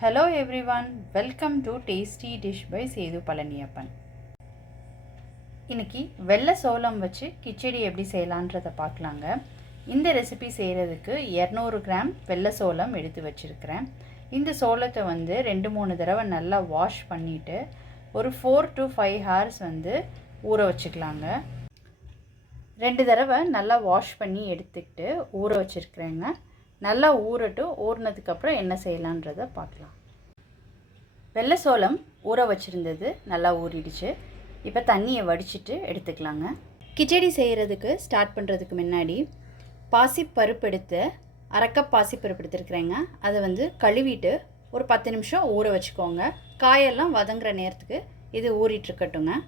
Hello everyone, welcome to Tasty Dish by Sethu Palaniyappan. இன்னைக்கு வெள்ளை சோளம் வச்சு கிச்சடி எப்படி செய்யலான்றதை பார்க்கலாங்க. இந்த ரெசிபி செய்கிறதுக்கு 200 கிராம் வெள்ளை சோளம் எடுத்து வச்சுருக்கிறேன். இந்த சோளத்தை 2-3 தடவை நல்லா வாஷ் பண்ணிவிட்டு ஒரு 4 to 5 hours ஊற வச்சுக்கலாங்க. 2 தடவை நல்லா வாஷ் பண்ணி எடுத்துக்கிட்டு ஊற வச்சுருக்கிறேங்க. நல்லா ஊறினதுக்கப்புறம் என்ன செய்யலான்றதை பார்க்கலாம். வெள்ளை சோளம் ஊற வச்சுருந்தது நல்லா ஊறிடுச்சு. இப்போ தண்ணியை வடிச்சிட்டு எடுத்துக்கலாங்க. கிச்சடி செய்கிறதுக்கு ஸ்டார்ட் பண்ணுறதுக்கு முன்னாடி பாசிப்பருப்பு எடுத்து 1/2 கப் பாசிப்பருப்பு எடுத்துருக்குறேங்க. அதை கழுவிட்டு ஒரு 10 நிமிஷம் ஊற வச்சுக்கோங்க. காயெல்லாம் வதங்குற நேரத்துக்கு இது ஊறிட்டுருக்கட்டுங்க.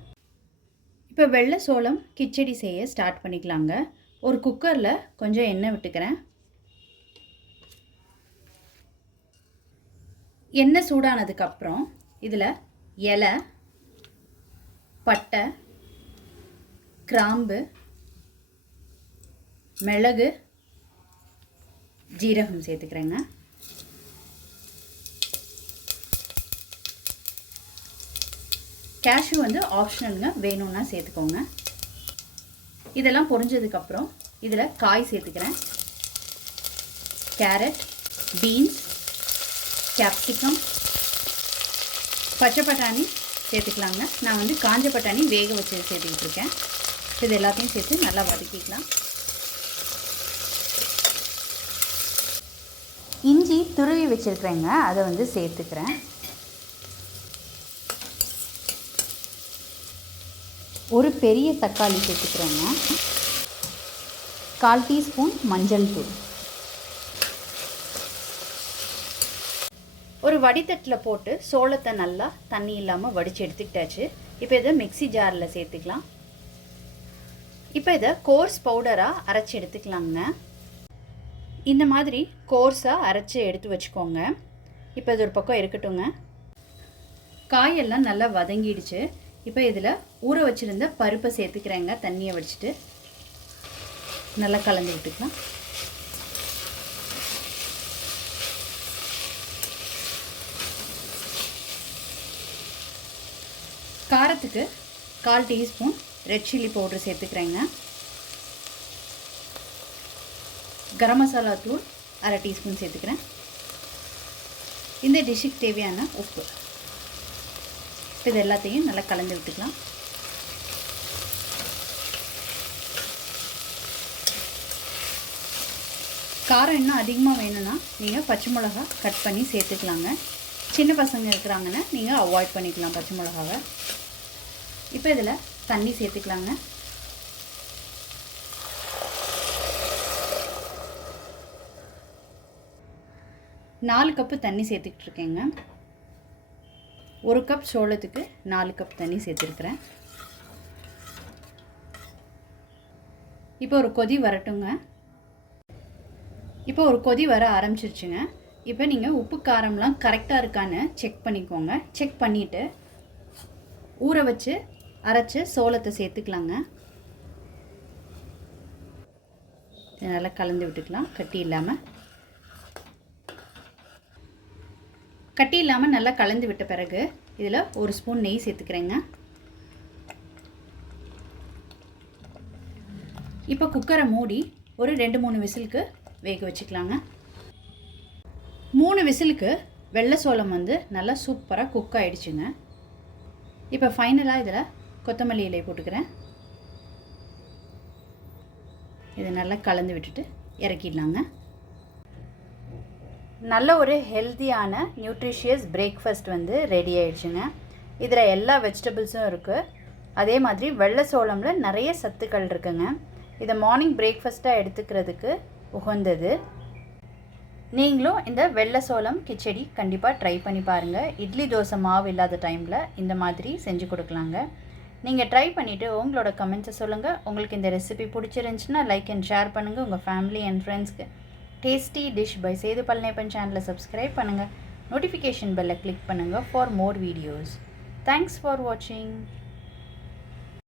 இப்போ வெள்ளை சோளம் கிச்சடி செய்ய ஸ்டார்ட் பண்ணிக்கலாங்க. ஒரு குக்கரில் கொஞ்சம் எண்ணெய் விட்டுக்கிறேன். எண்ணெய் சூடானதுக்கப்புறம் இதில் இலை, பட்டை, கிராம்பு, மிளகு, ஜீரகம் சேர்த்துக்கிறேங்க. கேஷ்யூ ஆப்ஷனலுங்க, வேணும்னா சேர்த்துக்கோங்க. இதெல்லாம் பொரிஞ்சதுக்கப்புறம் இதில் காய் சேர்த்துக்கிறேன். கேரட், பீன்ஸ், கேப்சிகம், பச்சை பட்டாணி சேர்த்துக்கலாங்க. நான் காஞ்ச பட்டாணி வேக வச்சு சேர்த்துக்கிட்டு இருக்கேன். இது எல்லாத்தையும் சேர்த்து நல்லா வதக்கிக்கலாம். இஞ்சி துருவி வச்சுருக்கிறேங்க, அதை சேர்த்துக்கிறேன். ஒரு பெரிய தக்காளி சேர்த்துக்கிறேங்க. 1/4 டீஸ்பூன் மஞ்சள் தூள். ஒரு வடித்தட்டில் போட்டு சோளத்தை நல்லா தண்ணி இல்லாமல் வடித்து எடுத்துக்கிட்டாச்சு. இப்போ இதை மிக்சி ஜாரில் சேர்த்துக்கலாம். இப்போ இதை கோர்ஸ் பவுடராக அரைச்சி எடுத்துக்கலாங்க. இந்த மாதிரி கோர்ஸாக அரைச்சி எடுத்து வச்சுக்கோங்க. இப்போ இது ஒரு பக்கம் இருக்கட்டுங்க. காயெல்லாம் நல்லா வதங்கிடுச்சு. இப்போ இதில் ஊற வச்சுருந்த பருப்பை சேர்த்துக்கிறேங்க. தண்ணியை வடிச்சிட்டு நல்லா கலந்து விட்டுக்கலாம். காரத்துக்கு 1/4 டீஸ்பூன் ரெட் சில்லி பவுடர் சேர்த்துக்கிறேங்க. கரம் மசாலா தூள் 1/2 டீஸ்பூன் சேர்த்துக்கிறேன். இந்த டிஷ்ஷுக்கு தேவையான உப்பு. இது எல்லாத்தையும் நல்லா கலந்து விட்டுக்கலாம். காரம் இன்னும் அதிகமாக வேணும்னா நீங்கள் பச்சை மிளகா கட் பண்ணி சேர்த்துக்கலாங்க. சின்ன பசங்க இருக்கிறாங்கன்னா நீங்கள் அவாய்ட் பண்ணிக்கலாம் பச்சை மிளகாவை. இப்போ இதில் தண்ணி சேர்த்துக்கலாங்க. நாலு கப்பு தண்ணி சேர்த்துக்கிட்டு இருக்கேங்க. 1 கப் சோளத்துக்கு 4 கப் தண்ணி சேர்த்துருக்குறேன். இப்போ ஒரு கொதி வரட்டுங்க. இப்போ ஒரு கொதி வர ஆரம்பிச்சிருச்சுங்க. இப்போ நீங்கள் உப்பு காரம்லாம் கரெக்டாக இருக்கான்னு செக் பண்ணிக்கோங்க. செக் பண்ணிவிட்டு ஊற வச்சு அரைச்சி சோளத்தை சேர்த்துக்கலாங்க. நல்லா கலந்து விட்டுக்கலாம். கட்டி இல்லாமல் நல்லா கலந்து விட்ட பிறகு இதில் 1 ஸ்பூன் நெய் சேர்த்துக்கிறேங்க. இப்போ குக்கரை மூடி ஒரு 2-3 விசிலுக்கு வேக வச்சுக்கலாங்க. 3 விசிலுக்கு வெள்ளை சோளம் நல்லா சூப்பராக குக் ஆகிடுச்சுங்க. இப்போ ஃபைனலாக இதில் கொத்தமல்லி இலை போட்டுக்கிறேன். இதை நல்லா கலந்து விட்டுட்டு இறக்கிடலாங்க. நல்ல ஒரு ஹெல்த்தியான நியூட்ரிஷியஸ் பிரேக்ஃபாஸ்ட் ரெடி ஆகிடுச்சுங்க. இதில் எல்லா வெஜிடபிள்ஸும் இருக்குது. அதே மாதிரி வெள்ளை சோளமில் நிறைய சத்துக்கள் இருக்குங்க. இதை மார்னிங் பிரேக்ஃபாஸ்ட்டாக எடுத்துக்கிறதுக்கு உகந்தது. நீங்களும் இந்த வெள்ளை சோளம் கிச்சடி கண்டிப்பாக ட்ரை பண்ணி பாருங்கள். இட்லி தோசை மாவு இல்லாத டைமில் இந்த மாதிரி செஞ்சு கொடுக்கலாங்க. நீங்கள் ட்ரை பண்ணிவிட்டு உங்களோட கமெண்ட்ஸை சொல்லுங்கள். உங்களுக்கு இந்த ரெசிபி பிடிச்சிருந்துச்சுன்னா லைக் அண்ட் ஷேர் பண்ணுங்கள். உங்கள் ஃபேமிலி அண்ட் ஃப்ரெண்ட்ஸ்க்கு. Tasty dish by Sethu Palaniappan சேனலை சப்ஸ்கிரைப் பண்ணுங்கள். நோட்டிஃபிகேஷன் பெல்லை கிளிக் பண்ணுங்கள் for more videos. Thanks for வாட்சிங்.